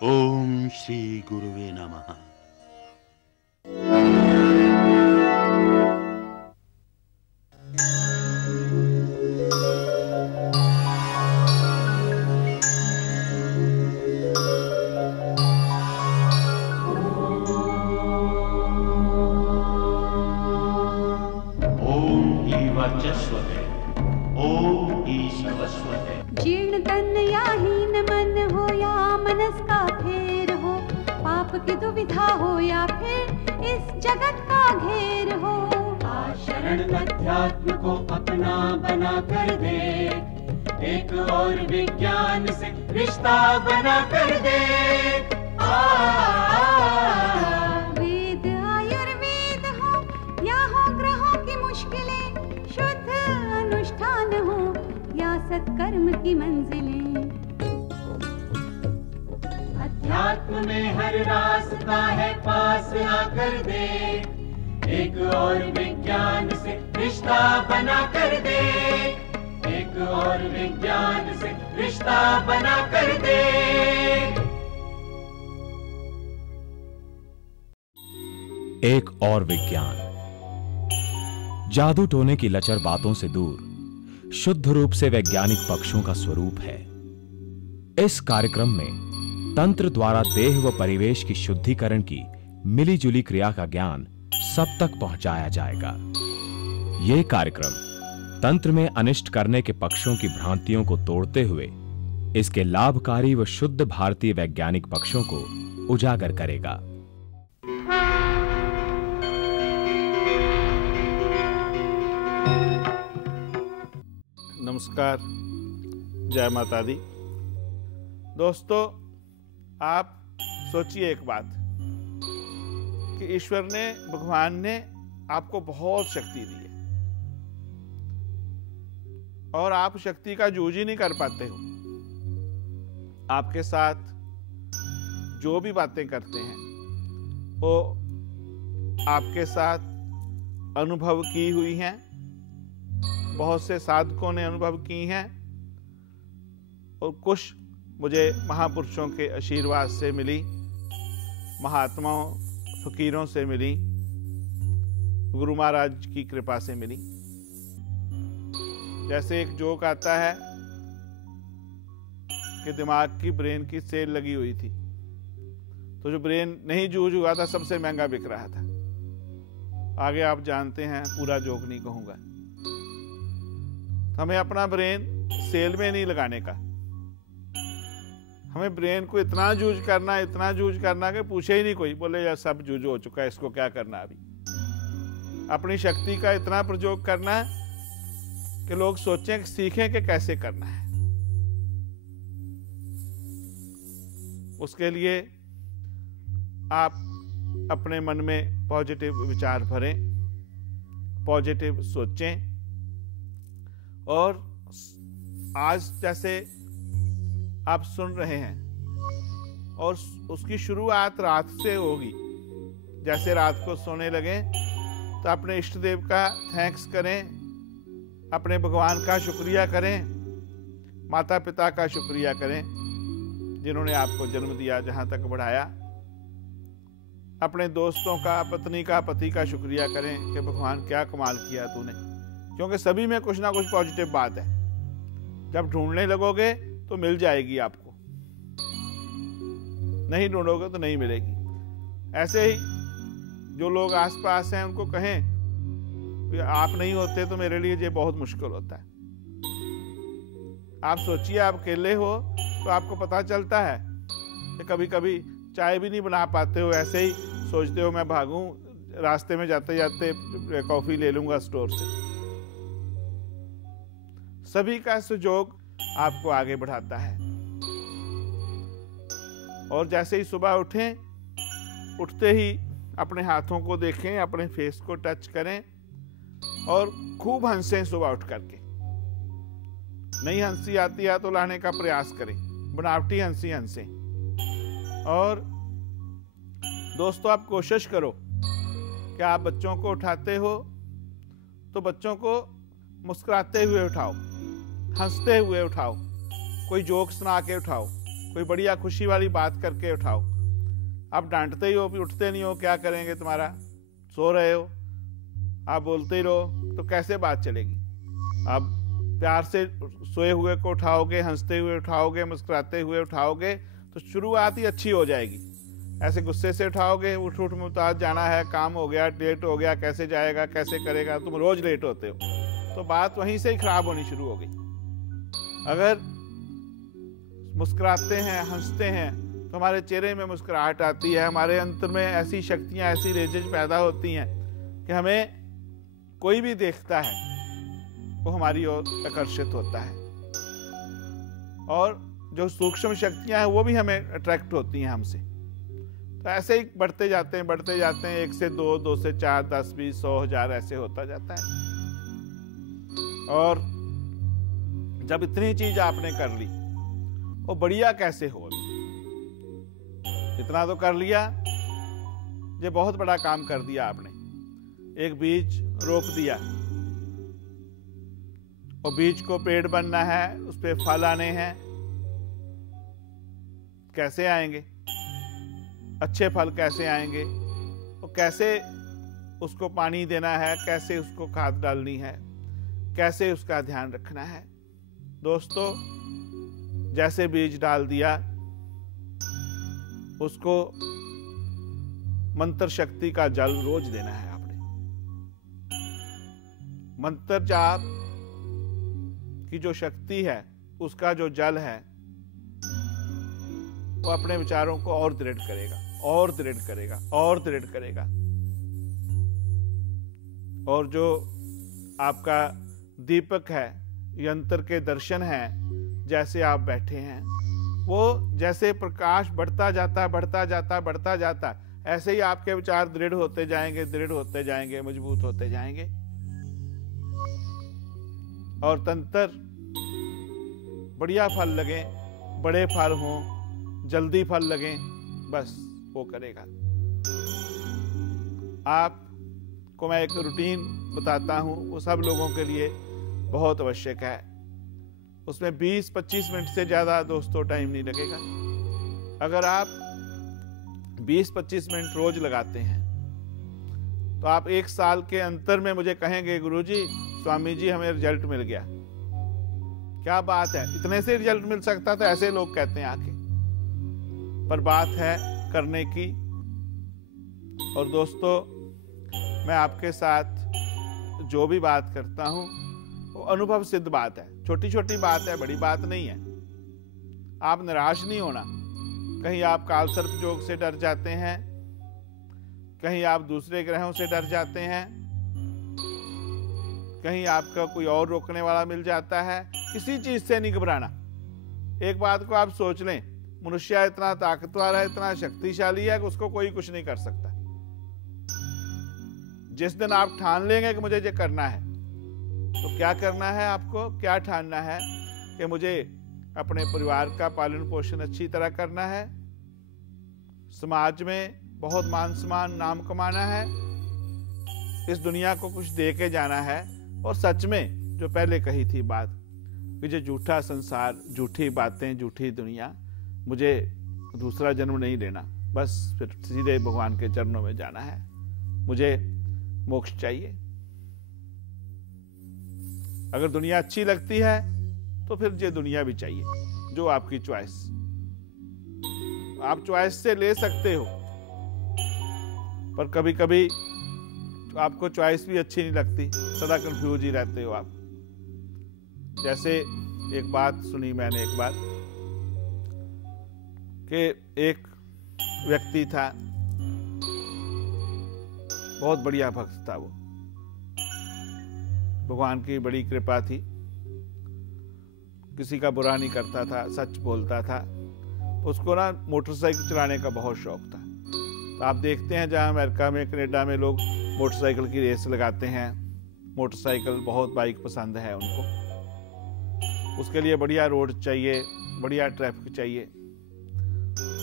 ओम श्री गुरुवे नमः। जीर्ण तन या हीन मन हो या मनस का फेर हो, पाप की दुविधा हो या फिर इस जगत का घेर हो। शरण अध्यात्म को अपना बना कर देख, एक और विज्ञान से रिश्ता बना कर देख। वेद आयुर्वेद हो या हो ग्रहों की मुश्किलें, शुद्ध अनुष्ठान हो या सत्कर्म की मंजिलें। अध्यात्म में हर रास्ता है, पास आकर देख, एक और विज्ञान से रिश्ता बना कर देख, एक और विज्ञान से रिश्ता बना कर देख। एक और विज्ञान जादू टोने की लचर बातों से दूर शुद्ध रूप से वैज्ञानिक पक्षों का स्वरूप है। इस कार्यक्रम में तंत्र द्वारा देह व परिवेश की शुद्धिकरण की मिलीजुली क्रिया का ज्ञान सब तक पहुंचाया जाएगा। यह कार्यक्रम तंत्र में अनिष्ट करने के पक्षों की भ्रांतियों को तोड़ते हुए इसके लाभकारी व शुद्ध भारतीय वैज्ञानिक पक्षों को उजागर करेगा। नमस्कार, जय माता दी। दोस्तों, आप सोचिए एक बात कि ईश्वर ने, भगवान ने आपको बहुत शक्ति दी है और आप शक्ति का यूज ही नहीं कर पाते हो। आपके साथ जो भी बातें करते हैं वो आपके साथ अनुभव की हुई हैं, बहुत से साधकों ने अनुभव की हैं और कुछ मुझे महापुरुषों के आशीर्वाद से मिली, महात्माओं फकीरों से मिली, गुरु महाराज की कृपा से मिली। जैसे एक जोक आता है कि दिमाग की, ब्रेन की सेल लगी हुई थी, तो जो ब्रेन नहीं यूज हुआ था सबसे महंगा बिक रहा था। आगे आप जानते हैं, पूरा जोक नहीं कहूंगा। हमें अपना ब्रेन सेल में नहीं लगाने का, हमें ब्रेन को इतना यूज करना कि पूछे ही नहीं कोई, बोले यार सब यूज हो चुका है, इसको क्या करना अभी। अपनी शक्ति का इतना प्रयोग करना है कि लोग सोचें कि सीखें कि कैसे करना है। उसके लिए आप अपने मन में पॉजिटिव विचार भरें, पॉजिटिव सोचें। और आज जैसे आप सुन रहे हैं और उसकी शुरुआत रात से होगी। जैसे रात को सोने लगे तो अपने इष्ट देव का थैंक्स करें, अपने भगवान का शुक्रिया करें, माता पिता का शुक्रिया करें जिन्होंने आपको जन्म दिया, जहां तक बढ़ाया। अपने दोस्तों का, पत्नी का, पति का शुक्रिया करें कि भगवान क्या कमाल किया तूने, क्योंकि सभी में कुछ ना कुछ पॉजिटिव बात है। जब ढूंढने लगोगे तो मिल जाएगी आपको, नहीं ढूंढोगे तो नहीं मिलेगी। ऐसे ही जो लोग आसपास हैं उनको कहें कि आप नहीं होते तो मेरे लिए ये बहुत मुश्किल होता है। आप सोचिए, आप अकेले हो तो आपको पता चलता है कि कभी कभी चाय भी नहीं बना पाते हो, ऐसे ही सोचते हो मैं भागूं, रास्ते में जाते जाते कॉफी ले लूंगा स्टोर से। सभी का सहयोग आपको आगे बढ़ाता है। और जैसे ही सुबह उठें, उठते ही अपने हाथों को देखें, अपने फेस को टच करें और खूब हंसें। सुबह उठ करके नई हंसी आती है तो लाने का प्रयास करें, बनावटी हंसी हंसें। और दोस्तों, आप कोशिश करो कि आप बच्चों को उठाते हो तो बच्चों को मुस्कुराते हुए उठाओ, हंसते हुए उठाओ, कोई जोक सुना के उठाओ। कोई बढ़िया खुशी वाली बात करके उठाओ। आप डांटते ही हो, भी उठते नहीं हो, क्या करेंगे तुम्हारा, सो रहे हो, आप बोलते ही रहो तो कैसे बात चलेगी। आप प्यार से सोए हुए को उठाओगे, हंसते हुए उठाओगे, मुस्कुराते हुए उठाओगे तो शुरुआत ही अच्छी हो जाएगी। ऐसे गुस्से से उठाओगे, उठ उठ मुताज जाना है, काम हो गया, लेट हो गया, कैसे जाएगा, कैसे करेगा, तुम रोज लेट होते हो, तो बात वहीं से ही खराब होनी शुरू हो गई। अगर मुस्कुराते हैं, हंसते हैं तो हमारे चेहरे में मुस्कुराहट आती है, हमारे अंतर में ऐसी शक्तियां, ऐसी रेजेज पैदा होती हैं कि हमें कोई भी देखता है वो हमारी ओर आकर्षित होता है, और जो सूक्ष्म शक्तियां हैं वो भी हमें अट्रैक्ट होती हैं हमसे। तो ऐसे ही बढ़ते जाते हैं, 1 से 2, 2 से 4, 10, 20, 100, 1000 ऐसे होता जाता है। और जब इतनी चीज आपने कर ली, वो बढ़िया कैसे हो, इतना तो कर लिया, ये बहुत बड़ा काम कर दिया आपने। एक बीज रोप दिया, और बीज को पेड़ बनना है, उस पे फल आने हैं, कैसे आएंगे, अच्छे फल कैसे आएंगे, और कैसे उसको पानी देना है, कैसे उसको खाद डालनी है, कैसे उसका ध्यान रखना है। दोस्तों, जैसे बीज डाल दिया, उसको मंत्र शक्ति का जल रोज देना है आपने। मंत्र जाप की जो शक्ति है, उसका जो जल है, वो अपने विचारों को और दृढ़ करेगा, और दृढ़ करेगा, और दृढ़ करेगा। और जो आपका दीपक है, यंत्र के दर्शन है, जैसे आप बैठे हैं, वो जैसे प्रकाश बढ़ता जाता, बढ़ता जाता, बढ़ता जाता, ऐसे ही आपके विचार दृढ़ होते जाएंगे, दृढ़ होते जाएंगे, मजबूत होते जाएंगे। और तंत्र बढ़िया फल लगे, बड़े फल हों, जल्दी फल लगे, बस वो करेगा। आपको मैं एक रूटीन बताता हूं, वो सब लोगों के लिए बहुत आवश्यक है। उसमें 20-25 मिनट से ज्यादा दोस्तों टाइम नहीं लगेगा। अगर आप 20-25 मिनट रोज लगाते हैं तो आप 1 साल के अंतर में मुझे कहेंगे, गुरुजी, स्वामी जी, हमें रिजल्ट मिल गया। क्या बात है, इतने से रिजल्ट मिल सकता था, ऐसे लोग कहते हैं आके। पर बात है करने की। और दोस्तों, मैं आपके साथ जो भी बात करता हूं वो अनुभव सिद्ध बात है, छोटी छोटी बात है, बड़ी बात नहीं है। आप निराश नहीं होना। कहीं आप कालसर्प योग से डर जाते हैं, कहीं आप दूसरे ग्रहों से डर जाते हैं, कहीं आपका कोई और रोकने वाला मिल जाता है, किसी चीज से नहीं घबराना। एक बात को आप सोच लें, मनुष्य इतना ताकतवर है, इतना शक्तिशाली है कि उसको कोई कुछ नहीं कर सकता। जिस दिन आप ठान लेंगे कि मुझे ये करना है, तो क्या करना है आपको, क्या ठानना है कि मुझे अपने परिवार का पालन पोषण अच्छी तरह करना है, समाज में बहुत मान सम्मान, नाम कमाना है, इस दुनिया को कुछ दे के जाना है। और सच में जो पहले कही थी बात कि जो झूठा संसार, झूठी बातें, झूठी दुनिया, मुझे दूसरा जन्म नहीं लेना, बस फिर सीधे भगवान के चरणों में जाना है, मुझे मोक्ष चाहिए। अगर दुनिया अच्छी लगती है तो फिर ये दुनिया भी चाहिए, जो आपकी चॉइस। आप चॉइस से ले सकते हो, पर कभी कभी आपको चॉइस भी अच्छी नहीं लगती, सदा कंफ्यूज ही रहते हो आप। जैसे एक बात सुनी मैंने एक बार कि एक व्यक्ति था, बहुत बढ़िया भक्त था, वो भगवान की बड़ी कृपा थी, किसी का बुरा नहीं करता था, सच बोलता था। उसको ना मोटरसाइकिल चलाने का बहुत शौक था। तो आप देखते हैं जहां अमेरिका में, कनाडा में लोग मोटरसाइकिल की रेस लगाते हैं, मोटरसाइकिल बहुत बाइक पसंद है उनको। उसके लिए बढ़िया रोड चाहिए, बढ़िया ट्रैफिक चाहिए।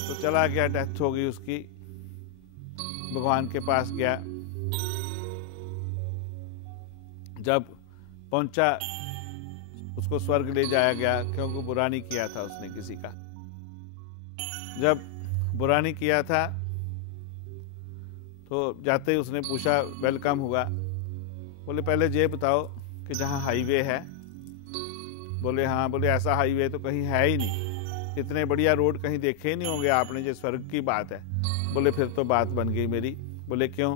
तो चला गया, डेथ हो गई उसकी, भगवान के पास गया। जब पहुंचा, उसको स्वर्ग ले जाया गया, क्योंकि बुरा नहीं किया था उसने किसी का। जब बुरा नहीं किया था तो जाते ही उसने पूछा, वेलकम हुआ। बोले पहले ये बताओ कि जहाँ हाईवे है। बोले हाँ। बोले ऐसा हाईवे तो कहीं है ही नहीं, इतने बढ़िया रोड कहीं देखे ही नहीं होंगे आपने, ये स्वर्ग की बात है। बोले फिर तो बात बन गई मेरी। बोले क्यों?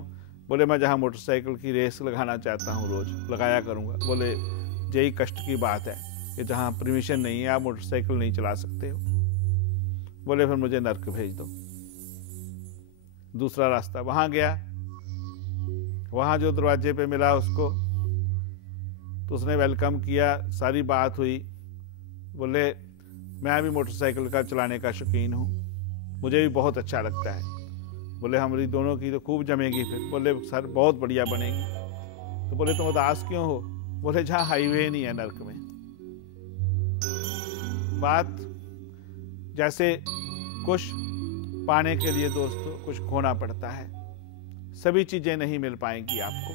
बोले मैं जहाँ मोटरसाइकिल की रेस लगाना चाहता हूँ, रोज लगाया करूँगा। बोले यही कष्ट की बात है कि जहाँ परमिशन नहीं है आप मोटरसाइकिल नहीं चला सकते हो। बोले फिर मुझे नर्क भेज दो। दूसरा रास्ता, वहां गया। वहां जो दरवाजे पे मिला उसको तो उसने वेलकम किया, सारी बात हुई। बोले मैं भी मोटरसाइकिल का चलाने का शौकीन हूँ, मुझे भी बहुत अच्छा लगता है। बोले हमारी दोनों की तो खूब जमेगी फिर। बोले सर बहुत बढ़िया बनेगी। तो बोले तुम उदास क्यों हो? बोले जहाँ हाईवे नहीं है नर्क में। बात जैसे कुछ पाने के लिए दोस्तों कुछ खोना पड़ता है, सभी चीजें नहीं मिल पाएंगी आपको।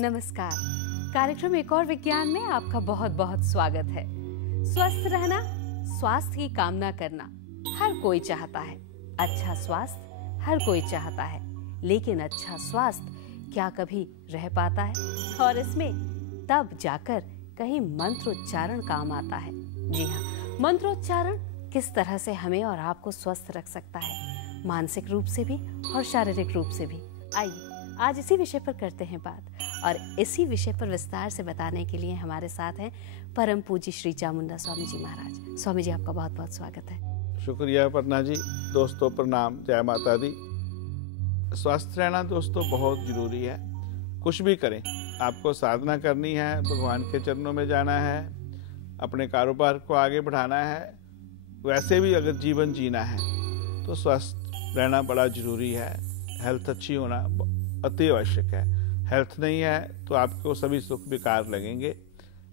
नमस्कार। कार्यक्रम एक और विज्ञान में आपका बहुत बहुत स्वागत है। स्वस्थ रहना, स्वास्थ्य की कामना करना हर कोई चाहता है। अच्छा स्वास्थ्य हर कोई चाहता है, लेकिन अच्छा स्वास्थ्य क्या कभी रह पाता है? और इसमें तब जाकर कहीं मंत्रोच्चारण काम आता है। जी हाँ, मंत्रोच्चारण किस तरह से हमें और आपको स्वस्थ रख सकता है, मानसिक रूप से भी और शारीरिक रूप से भी। आइए आज इसी विषय पर करते हैं बात, और इसी विषय पर विस्तार से बताने के लिए हमारे साथ हैं परम पूज्य श्री चामुंडा स्वामी जी महाराज। स्वामी जी आपका बहुत बहुत स्वागत है। शुक्रिया पर्णा जी। दोस्तों प्रणाम, जय माता दी। स्वस्थ रहना दोस्तों बहुत जरूरी है। कुछ भी करें, आपको साधना करनी है, भगवान के चरणों में जाना है, अपने कारोबार को आगे बढ़ाना है, वैसे भी अगर जीवन जीना है तो स्वस्थ रहना बड़ा जरूरी है। हेल्थ अच्छी होना अति आवश्यक है। हेल्थ नहीं है तो आपको सभी सुख बेकार लगेंगे।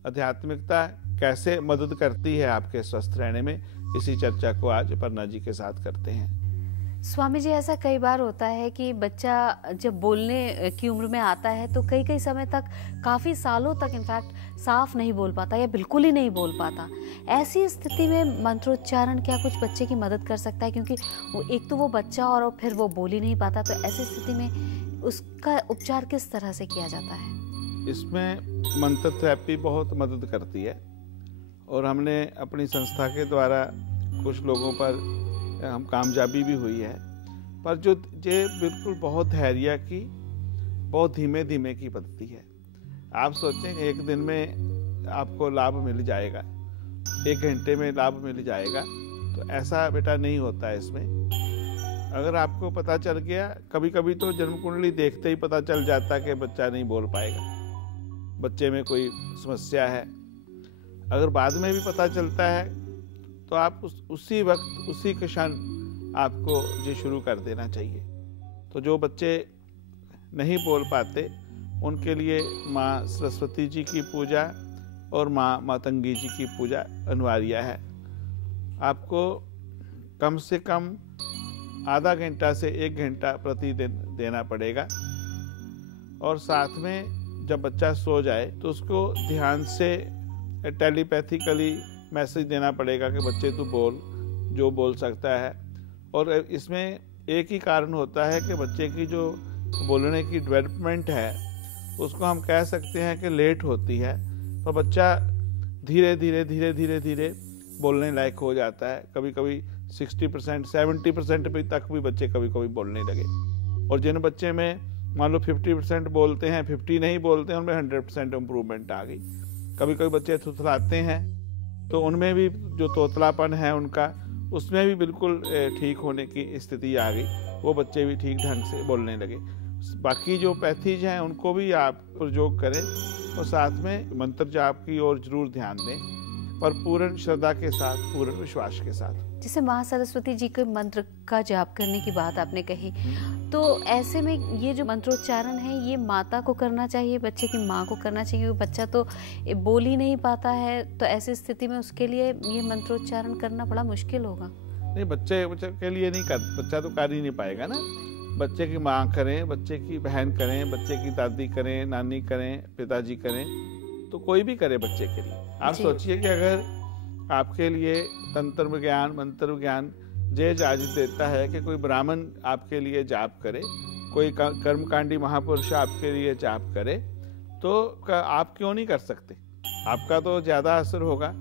आध्यात्मिकता कैसे मदद करती है आपके स्वस्थ रहने में, इसी चर्चा को आज पर्णा जी के साथ करते हैं। स्वामी जी, ऐसा कई बार होता है कि बच्चा जब बोलने की उम्र में आता है तो कई कई समय तक, काफ़ी सालों तक इनफैक्ट साफ नहीं बोल पाता या बिल्कुल ही नहीं बोल पाता। ऐसी स्थिति में मंत्रोच्चारण क्या कुछ बच्चे की मदद कर सकता है? क्योंकि एक तो वो बच्चा और फिर वो बोल ही नहीं पाता, तो ऐसी स्थिति में उसका उपचार किस तरह से किया जाता है? इसमें मंत्र थेरेपी बहुत मदद करती है, और हमने अपनी संस्था के द्वारा कुछ लोगों पर हम कामयाबी भी हुई है। पर जो ये बिल्कुल बहुत धैर्य की, बहुत धीमे धीमे की पद्धति है। आप सोचें एक दिन में आपको लाभ मिल जाएगा, 1 घंटे में लाभ मिल जाएगा, तो ऐसा बेटा नहीं होता है इसमें। अगर आपको पता चल गया, कभी कभी तो जन्म कुंडली देखते ही पता चल जाता कि बच्चा नहीं बोल पाएगा, बच्चे में कोई समस्या है। अगर बाद में भी पता चलता है तो आप उसी वक्त, उसी क्षण आपको ये शुरू कर देना चाहिए। तो जो बच्चे नहीं बोल पाते उनके लिए माँ सरस्वती जी की पूजा और माँ मातंगी जी की पूजा अनिवार्य है। आपको कम से कम आधा घंटा से 1 घंटा प्रतिदिन देना पड़ेगा। और साथ में जब बच्चा सो जाए तो उसको ध्यान से टेलीपैथिकली मैसेज देना पड़ेगा कि बच्चे तू बोल, जो बोल सकता है। और इसमें एक ही कारण होता है कि बच्चे की जो बोलने की डेवलपमेंट है उसको हम कह सकते हैं कि लेट होती है, पर बच्चा धीरे धीरे धीरे धीरे धीरे बोलने लायक हो जाता है। कभी कभी 60%, 70% तक भी बच्चे कभी कभी बोलने लगे। और जिन बच्चे में मान लो 50% बोलते हैं, 50 नहीं बोलते हैं, उनमें 100% इम्प्रूवमेंट आ गई। कभी कभी बच्चे थुथलाते हैं तो उनमें भी जो तोतलापन है उनका, उसमें भी बिल्कुल ठीक होने की स्थिति आ गई, वो बच्चे भी ठीक ढंग से बोलने लगे। बाकी जो पैथीज हैं उनको भी आप प्रयोग करें, और साथ में मंत्र जाप की ओर जरूर ध्यान दें, पर पूर्ण श्रद्धा के साथ, पूर्ण विश्वास के साथ। जैसे माँ सरस्वती जी के मंत्र का जाप करने की बात आपने कही, तो ऐसे में ये जो मंत्रोच्चारण है ये माता को करना चाहिए, बच्चे की माँ को करना चाहिए? बच्चा तो बोल ही नहीं पाता है, तो ऐसी स्थिति में उसके लिए ये मंत्रोच्चारण करना बड़ा मुश्किल होगा। नहीं, बच्चे के लिए नहीं कर, बच्चा तो कर ही नहीं पाएगा ना। बच्चे की माँ करें, बच्चे की बहन करें, बच्चे की दादी करें, नानी करें, पिताजी करें, तो कोई भी करे बच्चे के लिए। आप सोचिए कि अगर आपके लिए तंत्र विज्ञान, मंत्र विज्ञान ये इजाजत देता है कि कोई ब्राह्मण आपके लिए जाप करे, कोई कर्मकांडी महापुरुष आपके लिए जाप करे, तो आप क्यों नहीं कर सकते? आपका तो ज़्यादा असर होगा।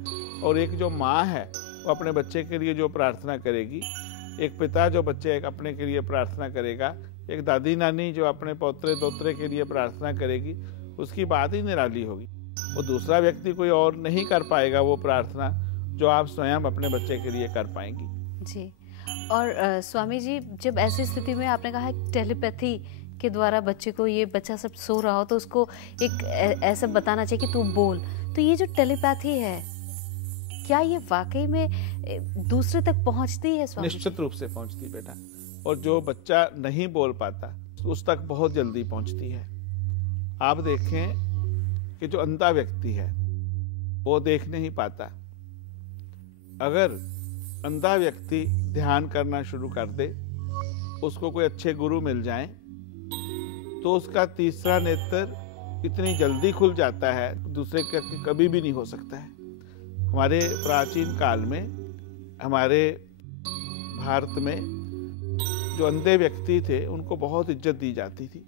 और एक जो माँ है वो अपने बच्चे के लिए जो प्रार्थना करेगी, एक पिता जो बच्चे अपने के लिए प्रार्थना करेगा, एक दादी नानी जो अपने पोतरे दोतरे के लिए प्रार्थना करेगी, उसकी बात ही निराली होगी। वो दूसरा व्यक्ति कोई और नहीं कर पाएगा वो प्रार्थना जो आप स्वयं अपने बच्चे के लिए कर पाएंगी। जी। और स्वामी जी, जब ऐसी स्थिति में आपने कहा टेलीपैथी के द्वारा बच्चे को, ये बच्चा सब सो रहा हो तो उसको एक ऐसा बताना चाहिए कि तू बोल, तो ये जो टेलीपैथी है क्या ये वाकई में दूसरे तक पहुंचती है स्वामी? निश्चित रूप से पहुंचती बेटा। और जो बच्चा नहीं बोल पाता उस तक बहुत जल्दी पहुंचती है। आप देखें कि जो अंधा व्यक्ति है वो देख नहीं पाता, अगर अंधा व्यक्ति ध्यान करना शुरू कर दे, उसको कोई अच्छे गुरु मिल जाए, तो उसका तीसरा नेत्र इतनी जल्दी खुल जाता है, दूसरे का कभी भी नहीं हो सकता है। हमारे प्राचीन काल में हमारे भारत में जो अंधे व्यक्ति थे उनको बहुत इज्जत दी जाती थी,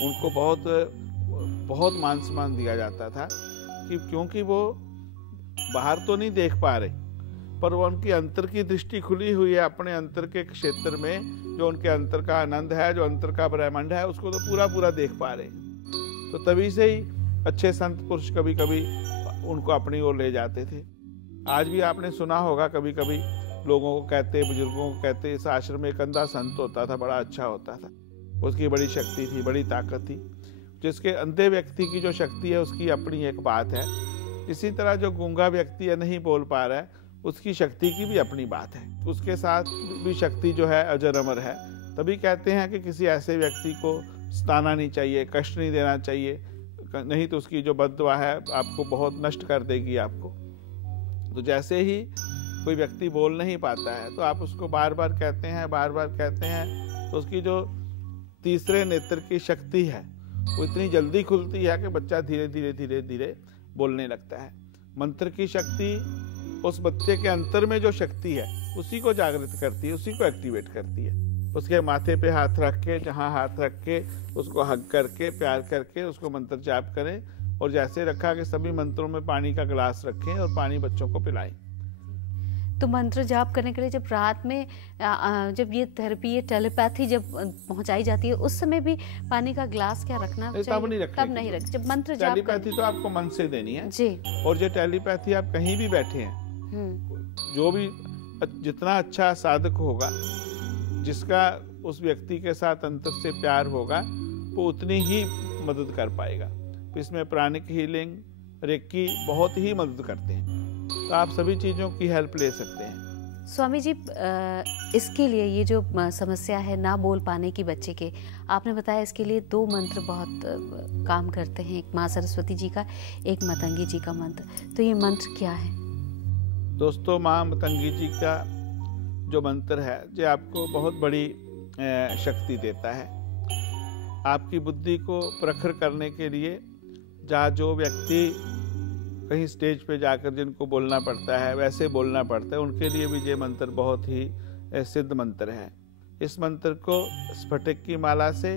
उनको बहुत मान सम्मान दिया जाता था, कि क्योंकि वो बाहर तो नहीं देख पा रहे, पर वो उनकी अंतर की दृष्टि खुली हुई है। अपने अंतर के क्षेत्र में जो उनके अंतर का आनंद है, जो अंतर का ब्रह्मांड है, उसको तो पूरा देख पा रहे। तो तभी से ही अच्छे संत पुरुष कभी कभी उनको अपनी ओर ले जाते थे। आज भी आपने सुना होगा, कभी कभी लोगों को कहते, बुजुर्गों को कहते, इस आश्रम में एक अंधा संत होता था, बड़ा अच्छा होता था, उसकी बड़ी शक्ति थी, बड़ी ताकत थी। जिसके अंधे व्यक्ति की जो शक्ति है उसकी अपनी एक बात है। इसी तरह जो गूंगा व्यक्ति है, नहीं बोल पा रहा है, उसकी शक्ति की भी अपनी बात है। उसके साथ भी शक्ति जो है अजर अमर है। तभी कहते हैं कि किसी ऐसे व्यक्ति को सताना नहीं चाहिए, कष्ट नहीं देना चाहिए, नहीं तो उसकी जो बद्दुआ है आपको बहुत नष्ट कर देगी आपको। तो जैसे ही कोई व्यक्ति बोल नहीं पाता है तो आप उसको बार बार कहते हैं, तो उसकी जो तीसरे नेत्र की शक्ति है वो इतनी जल्दी खुलती है कि बच्चा धीरे धीरे बोलने लगता है। मंत्र की शक्ति उस बच्चे के अंतर में जो शक्ति है उसी को जागृत करती है, उसी को एक्टिवेट करती है। उसके माथे पे हाथ रख के, जहाँ हाथ रख के उसको हग करके, प्यार करके उसको मंत्र जाप करें, और जैसे रखा कि सभी मंत्रों में पानी का गिलास रखें और पानी बच्चों को पिलाएं। तो मंत्र जाप करने के लिए जब रात में जब ये थेरेपी, ये टेलीपैथी जब पहुंचाई जाती है, उस समय भी पानी का गिलास क्या रखना चाहिए? तब नहीं रख, जब मंत्र जाप। टेलीपैथी तो आपको मन से देनी है जी। और जो टेलीपैथी आप कहीं भी बैठे हैं, जो भी जितना अच्छा साधक होगा, जिसका उस व्यक्ति के साथ अंतर से प्यार होगा, वो उतनी ही मदद कर पाएगा। इसमें प्राणिक हीलिंग, रेकी बहुत ही मदद करते हैं। तो आप सभी चीज़ों की हेल्प ले सकते हैं। स्वामी जी, इसके लिए ये जो समस्या है ना बोल पाने की बच्चे के, आपने बताया इसके लिए 2 मंत्र बहुत काम करते हैं, एक माँ सरस्वती जी का, एक मतंगी जी का मंत्र। तो ये मंत्र क्या है? दोस्तों, माँ मतंगी जी का जो मंत्र है जो आपको बहुत बड़ी शक्ति देता है। आपकी बुद्धि को प्रखर करने के लिए, जहाँ जो व्यक्ति कहीं स्टेज पे जाकर जिनको बोलना पड़ता है, वैसे बोलना पड़ता है, उनके लिए भी ये मंत्र बहुत ही सिद्ध मंत्र है। इस मंत्र को स्फटिक की माला से,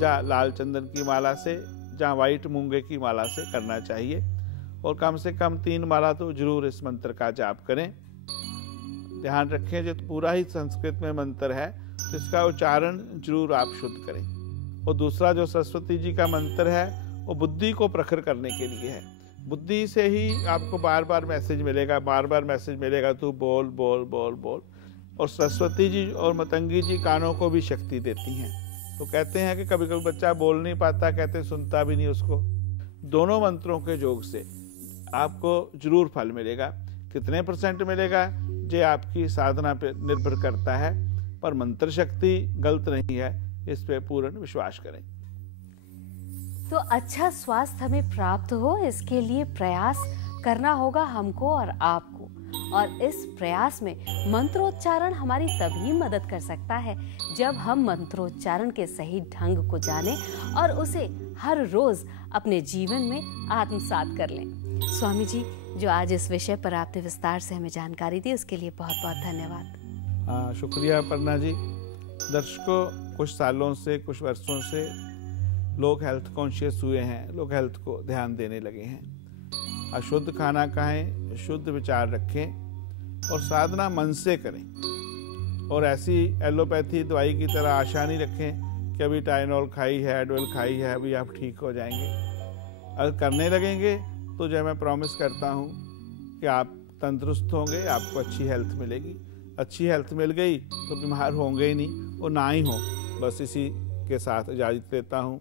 या लाल चंदन की माला से, या वाइट मूंगे की माला से करना चाहिए, और कम से कम 3 माला तो जरूर इस मंत्र का जाप करें। ध्यान रखें, जो पूरा ही संस्कृत में मंत्र है, तो इसका उच्चारण जरूर आप शुद्ध करें। और दूसरा जो सरस्वती जी का मंत्र है वो बुद्धि को प्रखर करने के लिए है। बुद्धि से ही आपको बार बार मैसेज मिलेगा, तू बोल बोल बोल बोल। और सरस्वती जी और मतंगी जी कानों को भी शक्ति देती हैं। तो कहते हैं कि कभी कभी बच्चा बोल नहीं पाता, कहते सुनता भी नहीं उसको। दोनों मंत्रों के योग से आपको जरूर फल मिलेगा। कितने % मिलेगा ये आपकी साधना पे निर्भर करता है, पर मंत्र शक्ति गलत नहीं है, इस पे पूर्ण विश्वास करें। तो अच्छा स्वास्थ्य हमें प्राप्त हो, इसके लिए प्रयास करना होगा हमको और आपको। और इस प्रयास में मंत्रोच्चारण हमारी तभी मदद कर सकता है जब हम मंत्रोच्चारण के सही ढंग को जानें और उसे हर रोज अपने जीवन में आत्मसात कर लें। स्वामी जी, जो आज इस विषय पर आपने विस्तार से हमें जानकारी दी, उसके लिए बहुत बहुत धन्यवाद। शुक्रिया अपर्णा जी। दर्शकों, कुछ सालों से, कुछ वर्षों से लोग हेल्थ कॉन्शियस हुए हैं, लोग हेल्थ को ध्यान देने लगे हैं। अशुद्ध खाना खाएं, शुद्ध विचार रखें और साधना मन से करें। और ऐसी एलोपैथी दवाई की तरह आशा नहीं रखें कि अभी टाइनॉल खाई है, एडवेल खाई है, अभी आप ठीक हो जाएंगे। अगर करने लगेंगे तो जो मैं प्रॉमिस करता हूँ कि आप तंदुरुस्त होंगे, आपको अच्छी हेल्थ मिलेगी। अच्छी हेल्थ मिल गई तो बीमार होंगे ही नहीं, और ना ही हो। बस इसी के साथ इजाज़त लेता हूँ।